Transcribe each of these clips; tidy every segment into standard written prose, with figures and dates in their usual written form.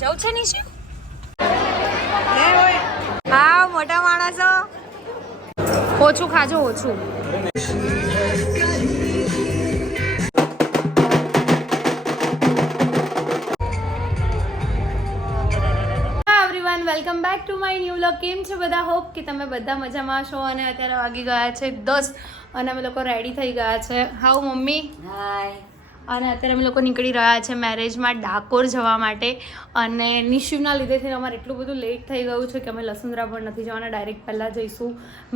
જવું છે નિશુ? હા મોટા માણસો ઓછું ખાજો ઓછું. Welcome back to my new vlog. કેમ છો બધા? હોપ કે તમે બધા મજામાં છો. અને અત્યારે વાગી ગયા છે 10 અને અમે લોકો રેડી થઈ ગયા છે. How mummy? હાય. અને અત્યારે અમે લોકો નીકળી રહ્યા છે મેરેજમાં ડાકોર જવા માટે. અને નિશુના લીધેથી અમારે એટલું બધું લેટ થઈ ગયું છે કે અમે લસુંદરા પણ નથી જવાના, ડાયરેક્ટ પહેલાં જઈશું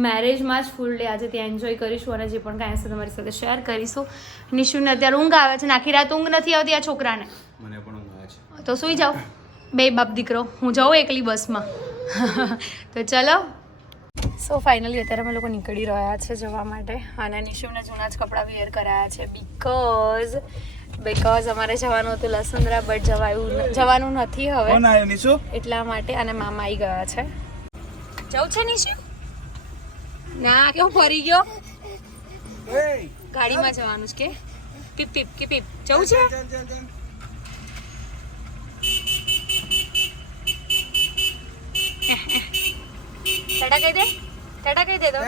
મેરેજમાં જ ફૂલ ડે આજે ત્યાં એન્જોય કરીશું અને જે પણ કાંઈ હશે તમારી સાથે શેર કરીશું. નિશુને અત્યારે ઊંઘ આવે છે, આખી રાત ઊંઘ નથી આવતી આ છોકરાને. મને પણ ઊંઘ આવે છે તો સૂઈ જાઓ બે બાપ દીકરો, હું જાઉં એકલી બસમાં. તો ચલો. સો ફાઇનલી અત્યારે અમે લોકો નીકળી રહ્યા છે જવા માટે. અને નિશુને જૂના જ કપડાં વેર કરાયા છે બિકોઝ અમારે જવાનું હતું લસુંદરા, બટ જવાનું નથી હવે એટલા માટે. અને મામા આવી ગયા છે. જવું છે નિશુ? ના કેવું ફરી ગયો? ગાડીમાં જવાનું છે કે પીપ પીપ કે પીપ જવું છે? ટાટા કહી દે, ટાટા કહી દે તો.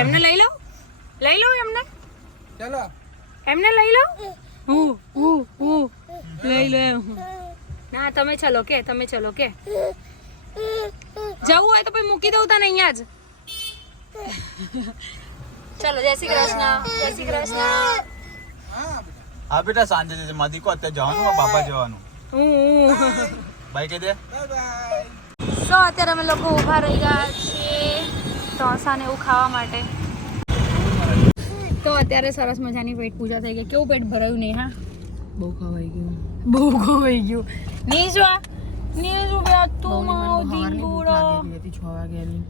એમને લઈ લો એમને. ચલો એમને લઈ લો. હું લઈ લો એમ. ના તમે ચલો કે જવું હોય તો પછી મૂકી દઉં તને અહીંયા જ. ચલો જય શ્રી કૃષ્ણ. જય શ્રી કૃષ્ણ. હા બેટા સાંજે જજે. માદી કો અત્યારે જવાનું, બાપા જવાનું. બાય કહી દે. Bye bye. સો અત્યારે અમે લોકો ઊભા રહી ગયા છીએ ઢોસા ને એવું ખાવા માટે. તો અત્યારે સરસ મજાની પેટ પૂજા થઈ ગઈ. કેવું પેટ ભરાયું નહીં? હા બહુ ખવાઈ ગયું. નીજુ બે તું માવ દીંગુડો. 6 વાગ્યાની.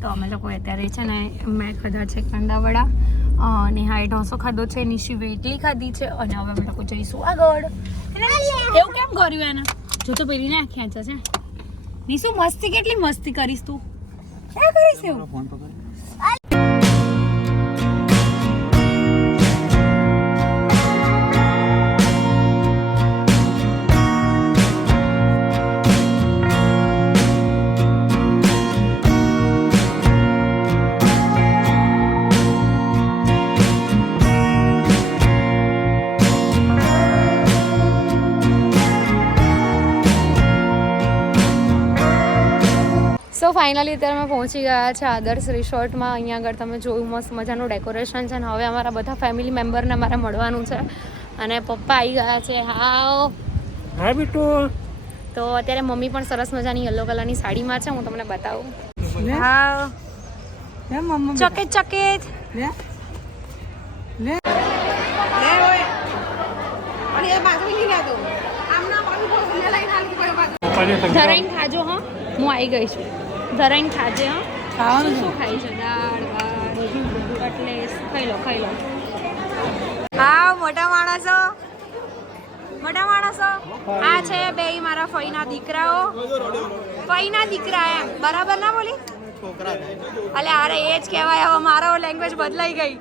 તો અમે લોકો અત્યારે છે ને મેં ખાધા છે કાંદાવડા અને હાઈ ઢોસો ખાધો છે, નિશી વેટલી ખાધી છે. અને હવે અમે લોકો જઈશું આગળ. એવું કેમ કર્યું એને? જો તો પેલી ના ખેંચે છે. નિશુ મસ્તી કેટલી મસ્તી કરીશ તું? ક્યાં કરીશ એવું? ફોન પકડ. સો ફાઇનલી અત્યારે અમે પહોંચી ગયા છે આદર્શ રિસોર્ટમાં. અહીંયા આગળ તમે જોયું મસ્ત મજાનું ડેકોરેશન છે. અને હવે અમારા બધા ફેમિલી મેમ્બરને અમારે મળવાનું છે. અને પપ્પા આવી ગયા છે. હા બેટો. તો અત્યારે મમ્મી પણ સરસ મજાની યલો કલરની સાડીમાં છે, હું તમને બતાવું. હા ચકેત ધરાઈને ખાજો. હા હું આવી ગઈ છું. ધરાઈને ખાજે. હા ખાવાનું શું ખાઈ છે? દાળ ભાત કટલેસ ખાઈ લો. હા મોટા માણસો આ છે બે મારા ફઈના દીકરાઓ. ફઈના દીકરા એમ બરાબર ના બોલી? અલે અરે એ જ કહેવાય. હવે મારો લેંગ્વેજ બદલાઈ ગઈ.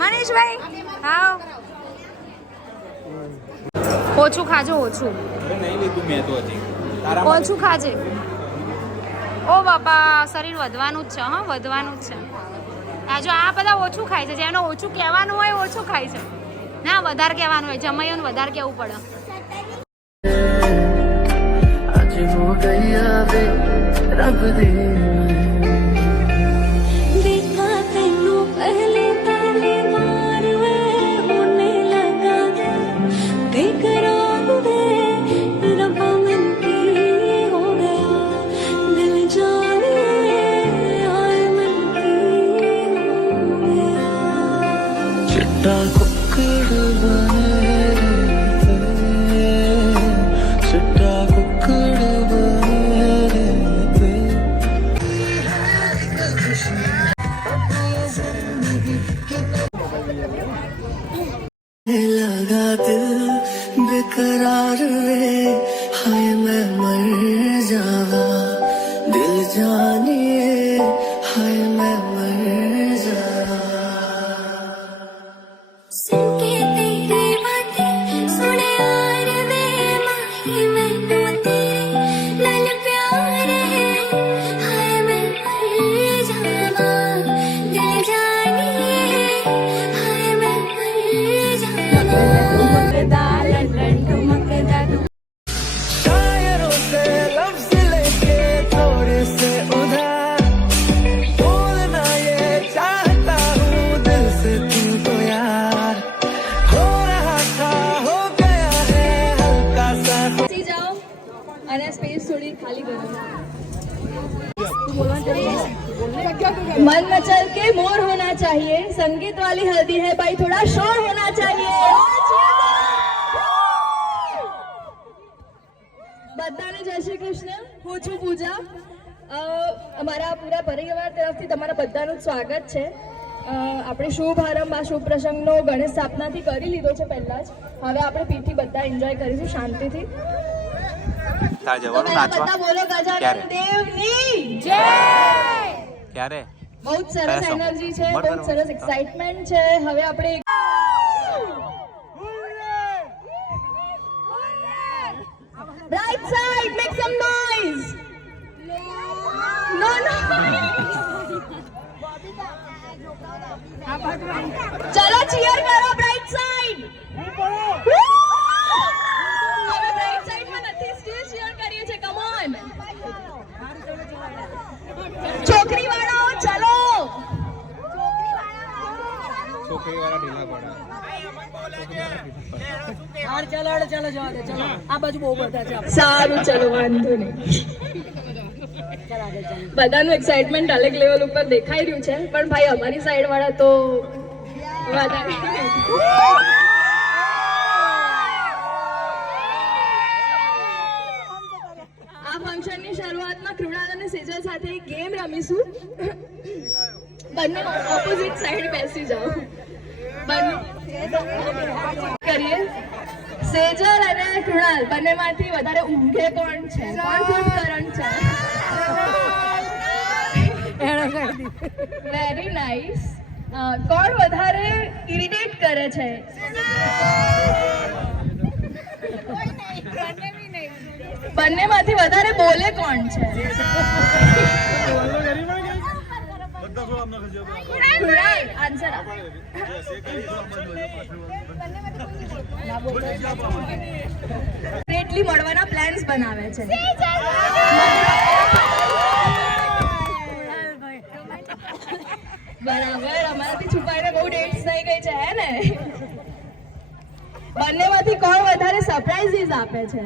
મનીષભાઈ હા ઓછું ખાજો ઓછું ખાજે. ઓ બાપા શરીર વધવાનું જ છે. હા વધવાનું જ છે. આ જો આ બધા ઓછું ખાય છે. જેનો ઓછું કહેવાનું હોય ઓછું ખાય છે. ના વધારે કહેવાનું હોય. જમાઈઓને વધારે કહેવું પડે. लगा दिल बेकरार रे हाय मैं मर जावा दिल जानिए हाय मैं मर जावा सुन के तेरी बातें सुने यार वे અને સ્પેસ થોડી ખાલી કરો. मन मचल के मोर होना चाहिए, संगीत वाली हल्दी है भाई, थोड़ा शोर होना चाहिए. બધાને જય શ્રી કૃષ્ણ. હું છું પૂજા. અમારા પૂરા પરિવાર તરફથી તમારા બધાનું સ્વાગત છે. આપણે શુભ આરંભ આ શુભ પ્રસંગનો ગણેશ સ્થાપનાથી કરી લીધો છે પહેલા જ. હવે આપણે પીઠી બધા એન્જોય કરીશું શાંતિથી. બધા બોલો ગજાનન દેવની જય. ક્યારે બહુ જ સરસ એનર્જી છે, બહુ જ સરસ એક્સાઇટમેન્ટ છે. હવે આપણે right side make some noise. No no ચલો ચીયર કરો બ્રાઇટ સાઈડ. હવે બ્રાઇટ સાઈડ માં નથી, સ્ટીલ ચીયર કરીએ છે. કમ ઓન છોકરી વાળાઓ ચલો. છોકરી વાળા ઢીલા પડે. સારું ચલો વાંધો નહીં. બધાનું એક્સાઇટમેન્ટ અલગ લેવલ ઉપર દેખાઈ રહ્યું છે, પણ ભાઈ અમારી સાઈડ વાળા તો વધારે. આ ફંક્શનની શરૂઆતમાં કૃણાલ અને સેજલ સાથે એક ગેમ રમીશું. બંને ઓપોઝિટ સાઈડ બેસી જાઓ. બંને કરીએ. સેજલ અને કૃણાલ બંનેમાંથી વધારે ઊંઘે કોણ છે? કોણ ખૂબ કરંટ છે? Very nice. કોણ વધારે ઇરિટેટ કરે છે? બંનેમાંથી વધારે બોલે કોણ છે? કૃણાલ આન્સર આપ. એટલી મળવાના પ્લાન્સ બનાવે છે. બરાબર, અમારાથી છુપાઈને બહુ ડેટ્સ થઈ ગઈ છે હે ને? બંનેમાંથી કોણ વધારે સરપ્રાઈઝીસ આપે છે?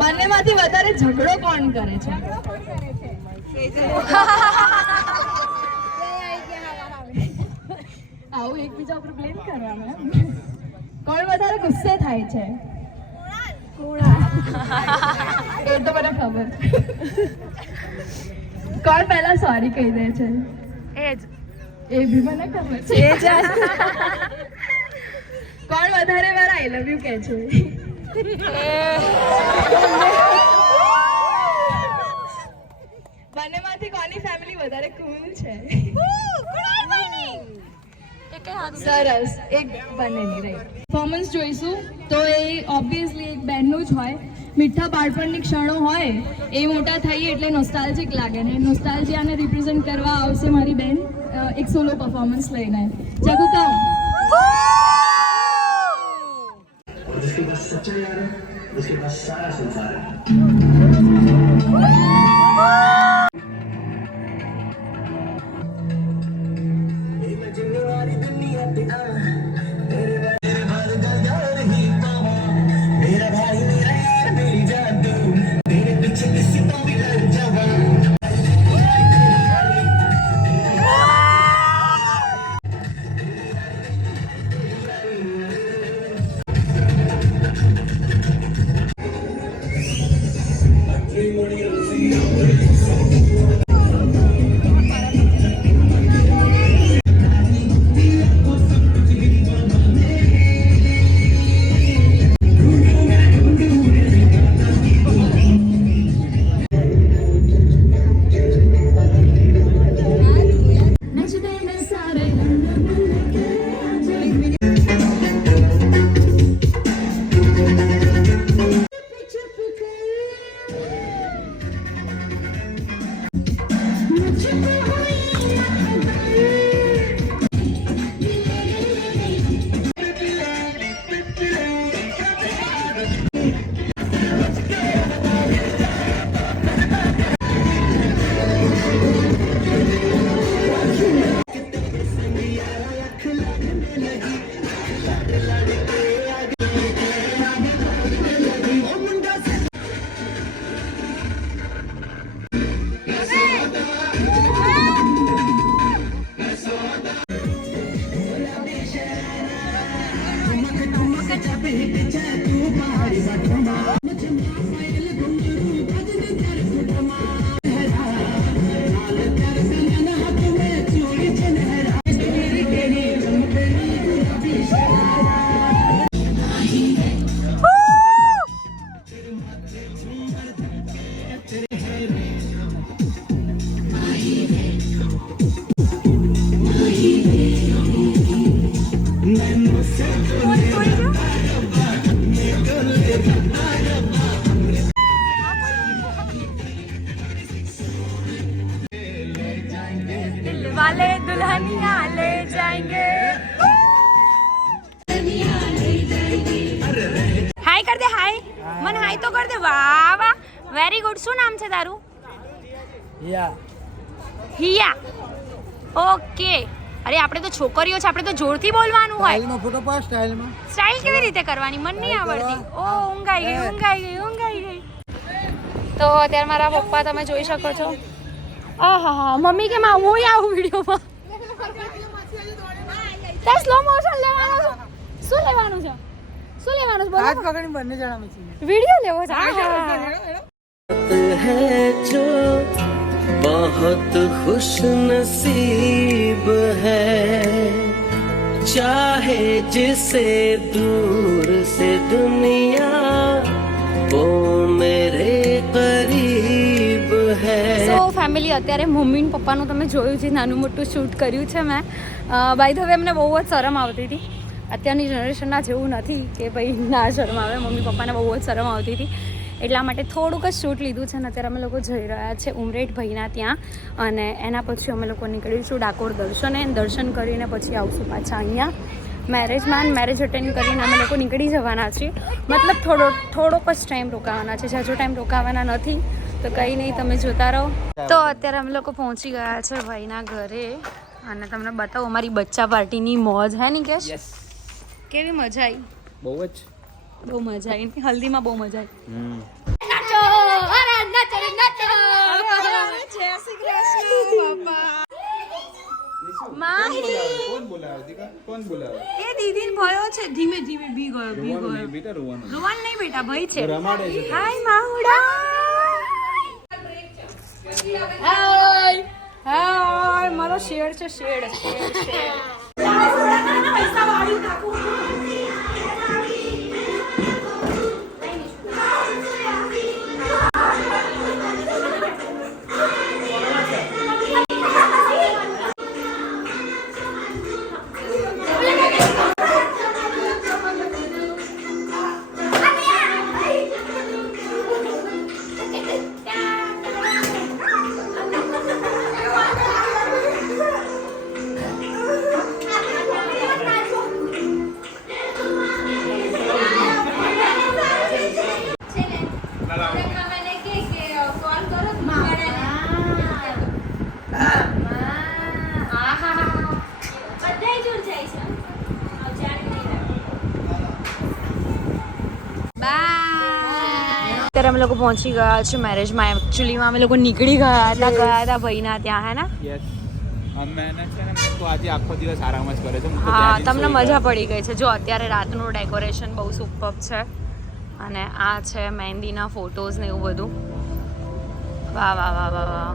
બંનેમાંથી વધારે ઝઘડો કોણ કરે છે? આવું એકબીજા ઉપર બ્લેમ કરવાનું. કોણ વધારે ગુસ્સે થાય છે? એ તો મને ખબર. કોણ પહેલા સોરી કહી દે છે? એ બી મને ખબર છે. કોણ વધારે વાર આઈ લવ યુ કહે છે? બંનેમાંથી કોની ફેમિલી વધારે કૂલ છે? સરસ. એક બંનેની રાઈટ. પરફોર્મન્સ જોઈશું તો એ ઓબ્વિયસલી એક બેનનું જ હોય. મીઠા બાળપણની ક્ષણો હોય એ મોટા થઈએ એટલે નોસ્ટાલ્જિક લાગે ને નોસ્ટાલ્જિયાને રિપ્રેઝેન્ટ કરવા આવશે મારી બેન એક સોલો પરફોર્મન્સ લઈને. જગુ કામ जिसके पास सच्चाई आ रहा है, उसके पास सारा संसार है. दुल्हनिया ले जाएंगे. હાય કર દે હાય. મને હાય તો કર દે. વાહ વાહ વેરી ગુડ. શું નામ છે તારું? હિયા. ઓકે. અરે આપણે તો છોકરીઓ છે, આપણે તો જોરથી બોલવાનું હોય. સ્ટાઇલ કેવી રીતે કરવાની મને નહીં આવડતી. ઓ ઊંઘાઈ ગઈ. તો અત્યારે મારા પપ્પા તમે જોઈ શકો છો. આહા મમ્મી કે માં હું આવું વિડીયોમાં. તે સ્લો મોશન લેવાનો છે. શું લેવાનું છે બોલો. હાથ પકડીને બંને જણા મચી વિડીયો લેવો છે. है जो बहुत खुश नसीब है चाहे जिसे दूर से दुनिया वो मेरे करीब है. સો ફેમિલી અત્યારે મમ્મી ને પપ્પાનું તમે જોયું છે નાનું મોટું શૂટ કર્યું છે મેં. બાય ધ વે એમને બહુ જ શરમ આવતી હતી. અત્યારની જનરેશનના જેવું નથી કે ભાઈ ના શરમ આવે. મમ્મી પપ્પાને બહુ જ શરમ આવતી હતી એટલા માટે થોડુંક જ શૂટ લીધું છે. અને અત્યારે અમે લોકો જઈ રહ્યા છે ઉમરેઠ ભાઈના ત્યાં અને એના પછી અમે લોકો નીકળીશું ડાકોર દર્શન કરીને પછી આવશું પાછા અહીંયા મેરેજમાં. મેરેજ અટેન્ડ કરીને અમે લોકો નીકળી જવાના છીએ. મતલબ થોડોક જ ટાઈમ રોકાવાના છે, જાજો ટાઈમ રોકાવાના નથી. તો કંઈ નહીં, તમે જોતા રહો. તો અત્યારે અમે લોકો પહોંચી ગયા છે ભાઈના ઘરે અને તમને બતાવો અમારી બચ્ચા પાર્ટીની મોજ હે ને કે કેવી મજા આવી. બહુ મજા આવી. હલ્દીમાં બહુ મજા આવી. નાચો અરે નાચો નાચો. જય શ્રી કૃષ્ણ બાપા. માહી કોણ બોલાવે? એ દીદીન ભયો છે. ધીમે ધીમે બી ગયો બેટા રોવાનું નહીં બેટા ભાઈ છે. રમાડે છે. હાય માહુડા. હાય મારો શેડ છે. શેડ અત્યારે અમે લોકો પહોંચી ગયા છે મેરેજમાં. એકચ્યુઅલીમાં અમે લોકો નીકળી ગયા હતા ભાઈના ત્યાં હે ને. તો આજે આખો દિવસ આરામ જ કરે છે. હા તમને મજા પડી ગઈ છે. જો અત્યારે રાતનું ડેકોરેશન બહુ સુપર છે અને આ છે મહેંદીના ફોટોઝ ને એવું બધું. વાહ વાહ વાહ વાહ વાહ.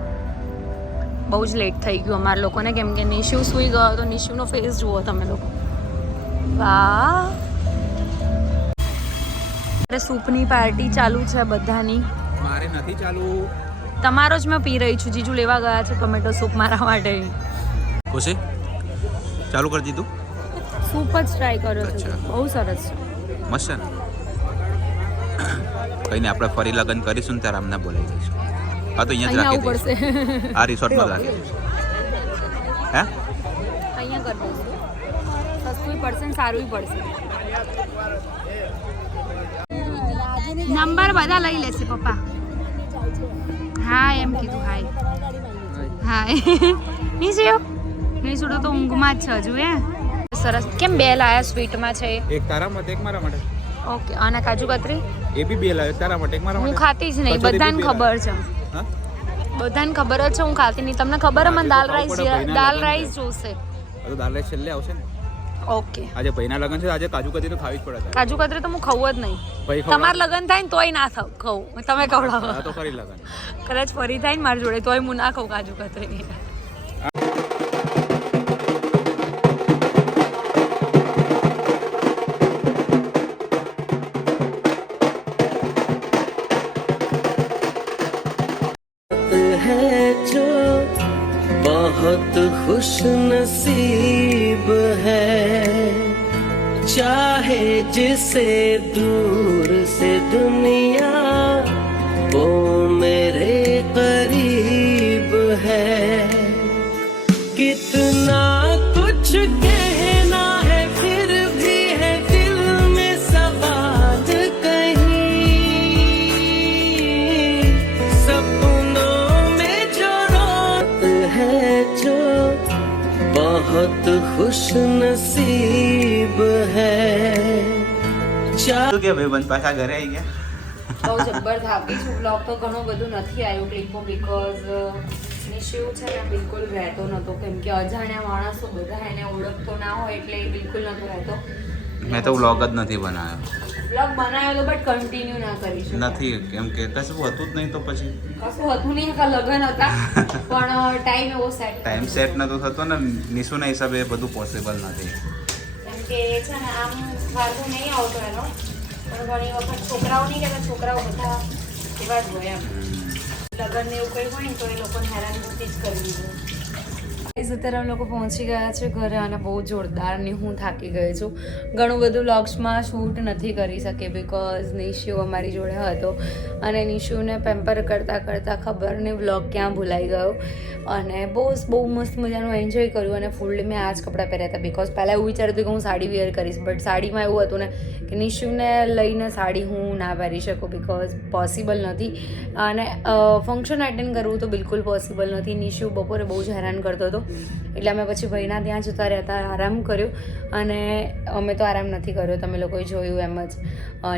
બહુ જ લેટ થઈ ગયું અમારા લોકોને કેમ કે નિશુ સૂઈ ગયો તો નિશુનો ફેસ જુઓ તમે લોકો. વાહ. સૂપની પાર્ટી ચાલુ છે બધાની. મારે નથી ચાલુ. તમારો જ મેં પી રહી છું. જીજુ લેવા ગયા છે ટોમેટો સૂપ મારા માટે. ખુશી ચાલુ કરી દીધું. સૂપ જ ટ્રાય કર્યો છે. બહુ સરસ છે. મસ્ત છે ને. કઈ નહીં, આપણે ફરી લગ્ન કરીશું ને ત્યારે અમને બોલાવી દઈશું. હા તો અહીંયા જ રાખી પડશે. દઈશું. આ રિસોર્ટમાં રાખી દઈશું. હે અહીંયા કરી દઈશું. સસ્તું પડશે ને સારું પડશે. નંબર બધા લઈ લેશે પપ્પા. હા એમ કીધું. હાય નહીં છોડો તો ઊંઘમાં જ છે હજુ. સરસ. કેમ બે લાયા સ્વીટમાં છે? એક તારા માટે એક મારા માટે. ઓકે. અને કાજુ કતરી એ બી બે લાવ્યો તારા માટે એક મારા માટે. હું ખાતી જ નહીં. બધાને ખબર છે. બધાને ખબર જ છે હું ખાતી નહીં. તમને ખબર મને દાલ રાઈસ જોશે. તો દાલ રાઈસ છેલ્લે આવશે ને. ઓકે. આજે ભાઈના લગન છે. આજે કાજુ કતરી તો ખાવી જ પડે. કાજુ કતરી તો હું ખાવું જ નહીં. તમારા લગન થાય ને તોય ના ખાઉં. તમે ખવડાવો. તો ફરી લગન કદાચ ફરી થાય ને મારી જોડે તોય હું ના ખાઉં કાજુ કતરી. है जो बहुत खुश नसीब है चाहे जिसे दूर से दुनिया वो मेरे करीब है कितना कुछ कहना है फिर भी है दिल में सवाल कहीं सपनों में जो रात है जो बहुत खुश नसीब है શું કે ભાઈ બંધ પાછા ઘરે આવી ગયા? બહુ જબ્બર થાકી છું. બ્લોગ તો ઘણું બધું નથી આવ્યું ક્લિપો બીકોઝ નિશિવ છે ને બિલકુલ રહેતો નહોતો, કેમ કે અજાણ્યા માણસો બધા એને ઓળખતો ના હોય એટલે એ બિલકુલ નહોતો રહેતો. મેં તો વ્લોગ જ નથી બનાવ્યો. બ્લોગ બનાવ્યો તો બટ કન્ટિન્યુ ના કરી શક્યા. નથી, કેમ કે કશું હતું જ નહીં તો પછી કશું હતું નહીં, આખા લગ્ન હતા પણ ટાઈમ એવો સેટ ટાઈમ સેટ નતો થતો ને નિશુના હિસાબે એ બધું પોસિબલ નથી. કેમ કે એ છે ને આમ વાંધો નહીં આવતો એનો, પણ ઘણી વખત છોકરાઓ નહીં કહેતા, છોકરાઓ બધા એવા જ હોય એમ. લગ્ન ને એવું કંઈ હોય ને તો એ લોકોને હેરાનગતિ જ કરી દીધું. અત્યારે અમે લોકો પહોંચી ગયા છે ઘરે અને બહુ જોરદારની હું થાકી ગઈ છું. ઘણું બધું વ્લોગ્સમાં શૂટ નથી કરી શકે બિકોઝ નિશુ અમારી જોડે હતો અને નિશુને પેમ્પર કરતાં કરતાં ખબર નહીં વ્લોગ ક્યાં ભૂલાઈ ગયો અને બહુ મસ્ત મજાનું એન્જોય કર્યું અને ફૂલ મેં આ જ કપડાં પહેર્યા હતા બિકોઝ પહેલાં એવું વિચાર્યું હતું કે હું સાડી વેર કરીશ, બટ સાડીમાં એવું હતું ને કે નિશુને લઈને સાડી હું ના પહેરી શકું બિકોઝ પોસિબલ નથી અને ફંક્શન એટેન્ડ કરવું તો બિલકુલ પોસિબલ નથી. નિશુ બપોરે બહુ જ હેરાન કરતો હતો એટલે અમે પછી ભાઈના ત્યાં જતા રહેતા, આરામ કર્યો અને અમે તો આરામ નથી કર્યો, તમે લોકોએ જોયું એમ જ.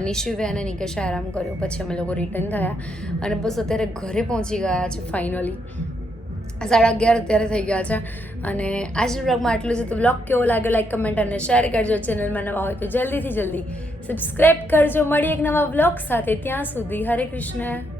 નિશિવે અને નિકેશે આરામ કર્યો, પછી અમે લોકો રિટર્ન થયા અને બસ અત્યારે ઘરે પહોંચી ગયા છે ફાઇનલી. 11:30 અત્યારે થઈ ગયા છે અને આજના બ્લોગમાં આટલું જ. તો બ્લોગ કેવો લાગે લાઈક કમેન્ટ અને શેર કરજો. ચેનલમાં નવા હોય તો જલ્દીથી જલ્દી સબસ્ક્રાઈબ કરજો. મળી એક નવા બ્લોગ સાથે, ત્યાં સુધી હરે કૃષ્ણ.